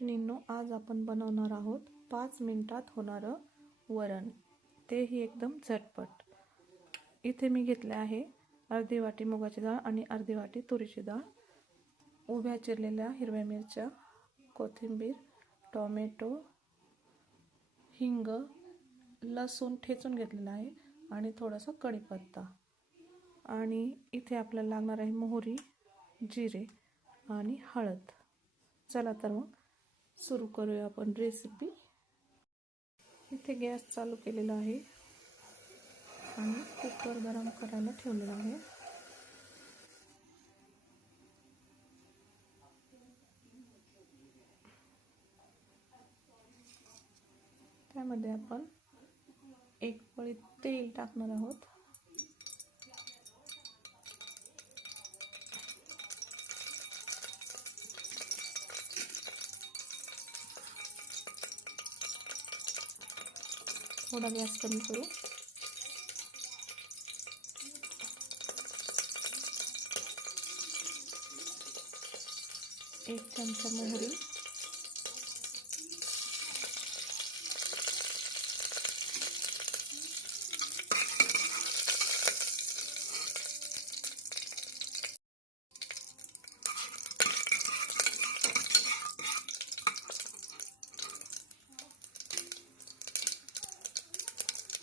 निन्नो आज आपण बनवणार आहोत पाच मिनिटात होणारं वरण. तेही एकदम झटपट. इथे मी घेतले आहे अर्धी वाटी मुगाची डाळ आणि अर्धी वाटी तुरीची डाळ. उभ्या चिरलेल्या हिरव्या मिरच्या कोथिंबीर टोमॅटो हिंग लसूण ठेचून घेतलेला आहे आणि थोडासा कढीपत्ता. आणि इथे आपल्याला लागणार आहे मोहरी जिरे आणि हळद. चला तर मग सुरू करूया आपण रेसिपी इथे गॅस चालू केलेला आहे. आणि कुकर गरम करायला ठेवलेला आहे. त्यामध्ये आपण एक पळी तेल टाकणार आहोत. थोडा गॅस कमी करू. एक चमचा मोहरी.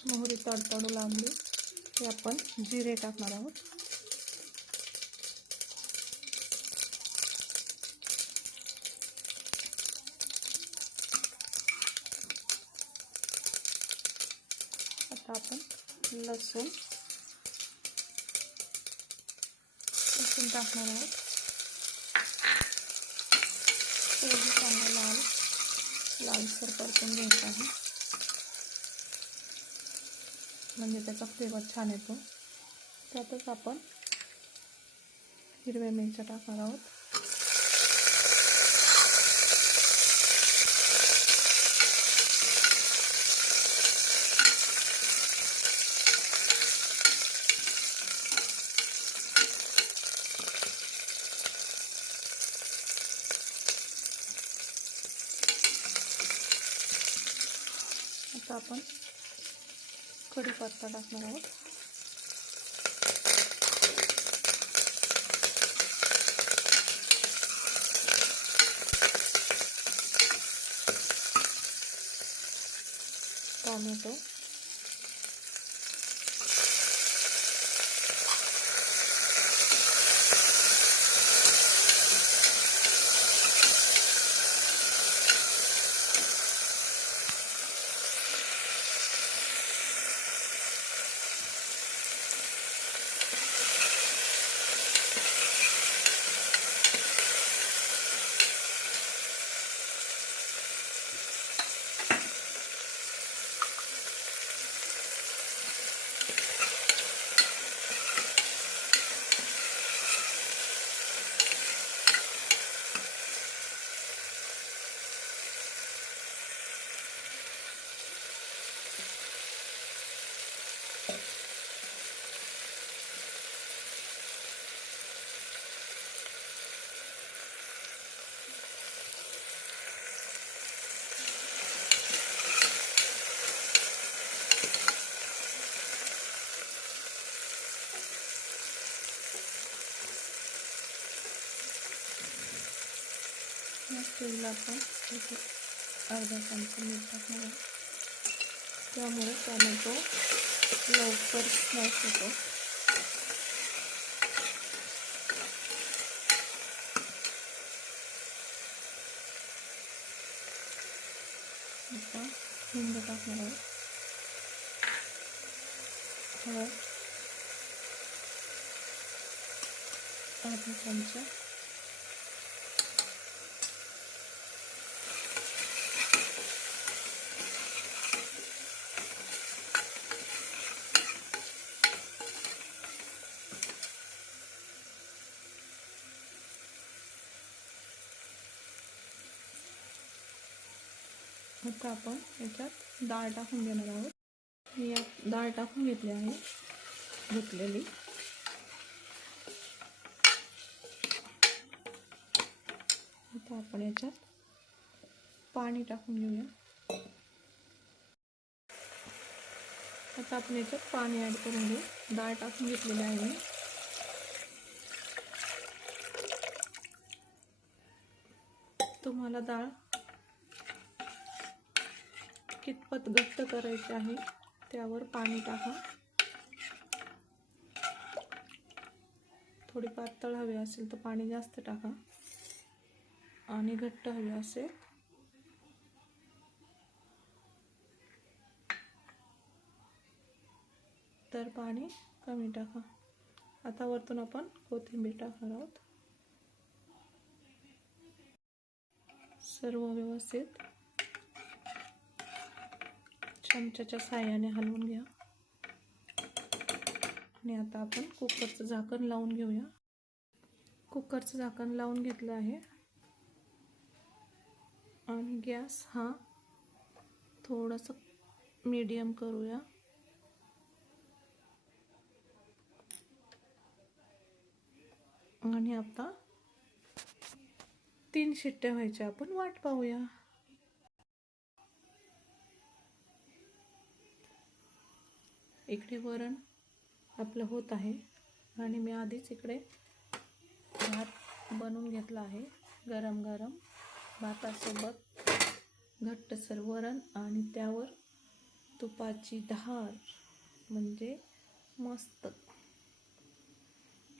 मोहरी तडतडू लांबली की आपण जिरे टाकणार आहोत. आता आपण लसूण लसूण टाकणार आहोत. चांगला लाल लालसर परतून घ्यायचं आहे. म्हणजे त्याचा फ्लेवर छान येतो. त्यातच आपण हिरव्या मिरच्या टाकणार आहोत. आता आपण कढीपत्ता टाकणार आहोत टॉमॅटो मग तेल आपण इथे अर्धा चमचा मीठ टाकणार आहोत त्यामुळे टोमॅटो लवकर स्मॅश होतो आता हिंग टाकणार आहोत हळद अर्धा चमचा आता आपण याच्यात डाळ टाकून घेणार आहोत. मी यात डाळ टाकून घेतली आहे धुतलेली आता आपण याच्यात पाणी टाकून घेऊया. आता आपण याच्यात पाणी ॲड करून घेऊ. डाळ टाकून घेतलेली आहे मी. तुम्हाला डाळ कितपत घट्ट करायची आहे त्यावर पाणी टाका. थोडी पातळ हवी असेल तर पाणी जास्त टाका. आणि घट्ट हवी असेल तर पाणी कमी टाका. आता वरतून आपण कोथिंबीर टाकणार आहोत. सर्व व्यवस्थित. चमच्याच्या साह्याने हलवून घ्या. आणि आता आपण कुकरचं झाकण लावून घेऊया. कुकरचं झाकण लावून घेतलं आहे. आणि गॅस हा थोडंसं मीडियम करूया. आणि आता तीन शिट्ट्या व्हायच्या. आपण वाट पाहूया. इकडे वरण आपलं होत आहे. आणि मी आधीच इकडे भात बनवून घेतला आहे. गरम गरम भातासोबत घट्टसर वरण आणि त्यावर तुपाची धार. म्हणजे मस्त.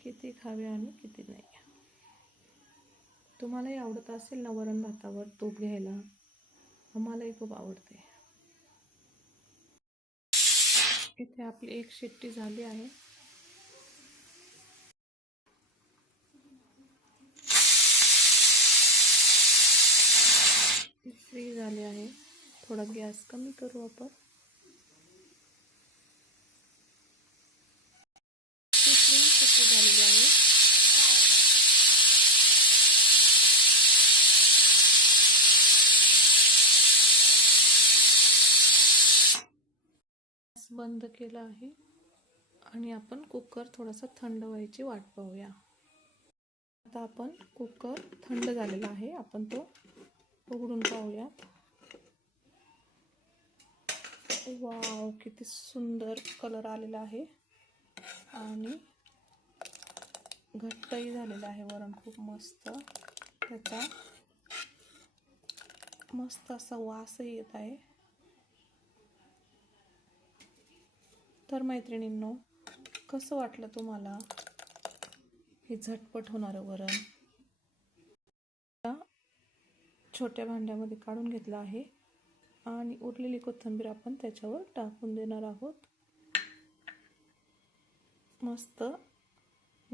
किती खावे आणि किती नाही. तुम्हालाही आवडत असेल ना वरण भातावर तूप घ्यायला? आम्हालाही खूप आवडते. इथे आपली एक शिट्टी झाली आहे. फ्री थोडा गैस कमी करू आपण. तिसरी शिट्टी बंद केला आहे. आणि आपण कुकर थोडासा थंड व्हायची वाट पाहूया. आता आपण कुकर थंड झालेला आहे. आपण तो उघडून पाहूयात. वाव किती सुंदर कलर आलेला आहे. आणि घट्टही झालेलं आहे वरण खूप मस्त. त्याचा मस्त असा वासही येत आहे. तर मैत्रिणींनो. कसं वाटलं तुम्हाला हे झटपट होणारं वरण? छोट्या भांड्यामध्ये काढून घेतलं आहे आणि उरलेली कोथिंबीर आपण त्याच्यावर टाकून देणार आहोत. मस्त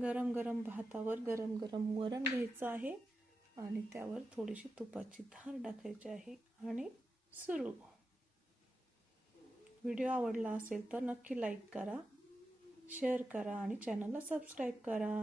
गरम गरम भातावर गरम गरम वरण घ्यायचं आहे आणि त्यावर थोडीशी तुपाची धार टाकायची आहे आणि सुरू. व्हिडिओ आवडला असेल तर नक्की लाईक करा शेअर करा आणि चॅनलला सबस्क्राईब करा.